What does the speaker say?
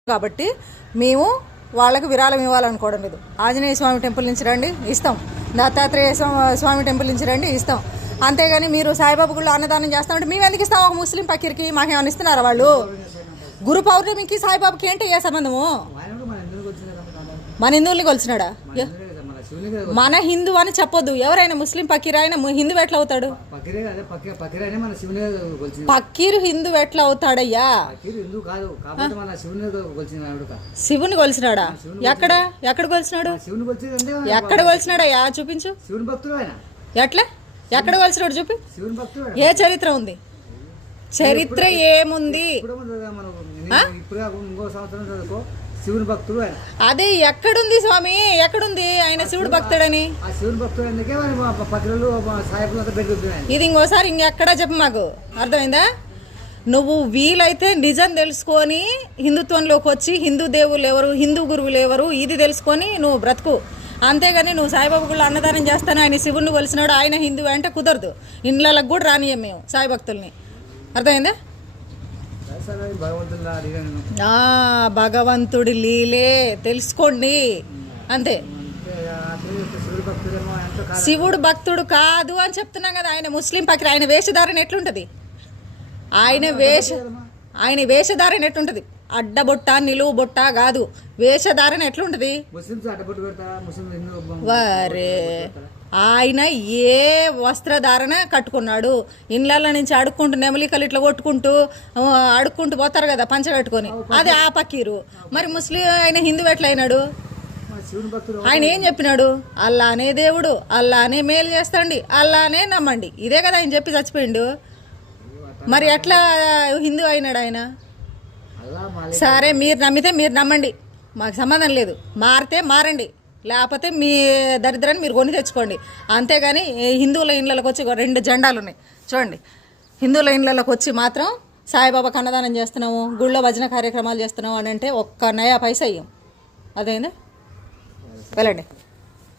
కాబట్టి మేము వాళ్ళకి విరాళం ఇవ్వాలనుకోవడం లేదు. ఆంజనేయ స్వామి టెంపుల్ నుంచి రండి ఇస్తాం, దత్తాత్రేయ స్వామి టెంపుల్ నుంచి రండి ఇస్తాం. అంతేగాని మీరు సాయిబాబా గుళ్ళు అన్నదానం చేస్తామంటే మేము ఎందుకు ఇస్తాం? ఒక ముస్లిం పక్కీర్కి మాకేమైనా ఇస్తున్నారా వాళ్ళు? గురు పౌర్ణమికి సాయిబాబాకి ఏంటి ఏ సంబంధము? మన హిందువుల్ని కొలిచినాడా? మన హిందూ అని చెప్పొద్దు. ఎవరైనా ముస్లిం పక్కీర్ అయినా హిందూ ఎట్లా అవుతాడు? పక్కీరు హిందూ ఎట్లా అవుతాడయ్యా? శివుని కొలిచినాడా? ఎక్కడ ఎక్కడ కొలిచినాడు? ఎక్కడ కొలిచినాడయ్యా చూపించు. ఎట్లా ఎక్కడ కొలిచినాడు చూపి. ఏ చరిత్ర ఉంది? చరిత్ర ఏముంది? శివుని భక్తుడు అదే ఎక్కడుంది స్వామి? ఎక్కడుంది ఆయన శివుడు భక్తుడని? ఇది ఇంకోసారి ఇంకెక్కడా చెప్పు మాకు, అర్థమైందా? నువ్వు వీలైతే నిజం తెలుసుకొని హిందుత్వంలోకి వచ్చి హిందూ దేవుళ్ళు ఎవరు, హిందూ గురువులు ఎవరు ఇది తెలుసుకొని నువ్వు బ్రతుకు. అంతేగాని నువ్వు సాయిబాబా కూడా అన్నదానం చేస్తాను, ఆయన శివుడిని కొలిసినాడు, ఆయన హిందూ అంటే కుదరదు. ఇండ్లకు కూడా రానియం మేము సాయి భక్తుల్ని, అర్థమైందా? భగవంతుడి లీలే తెలుసుకోండి అంతే. శివుడు భక్తుడు కాదు అని చెప్తున్నాం కదా. ఆయన ముస్లిం పక్కన ఆయన వేషధారణ ఎట్లుంటది? ఆయన వేషధారణ ఎట్లుంటది? అడ్డబొట్ట నిలువు బొట్ట కాదు, వేషధారణ ఎట్లుంటది? వరే ఆయన ఏ వస్త్రధారణ కట్టుకున్నాడు? ఇండ్ల నుంచి అడుక్కుంటూ నెమలికలు ఇట్లా కొట్టుకుంటూ అడుక్కుంటూ పోతారు కదా పంచ కట్టుకొని, అది ఆ పక్కీరు. మరి ముస్లిం ఆయన హిందూ ఎట్లయినాడు? ఆయన ఏం చెప్పినాడు? అల్లానే దేవుడు, అల్లానే మేలు చేస్తాండి, అల్లానే నమ్మండి, ఇదే కదా ఆయన చెప్పి చచ్చిపోయిండు. మరి ఎట్లా హిందూ అయినాడు ఆయన? సరే మీరు నమ్మితే మీరు నమ్మండి, మాకు సంబంధం లేదు. మారితే మారండి, లేకపోతే మీ దరిద్రాన్ని మీరు కొని తెచ్చుకోండి. అంతేగాని హిందువుల ఇండ్లకి వచ్చి 2 జెండాలు ఉన్నాయి చూడండి. హిందువుల ఇండ్లకి వచ్చి మాత్రం సాయిబాబాకి అన్నదానం చేస్తున్నాము, గుళ్ళో భజన కార్యక్రమాలు చేస్తున్నాము అని అంటే ఒక్క నయా పైసా అయ్యాం. అదేందా? వెళ్ళండి.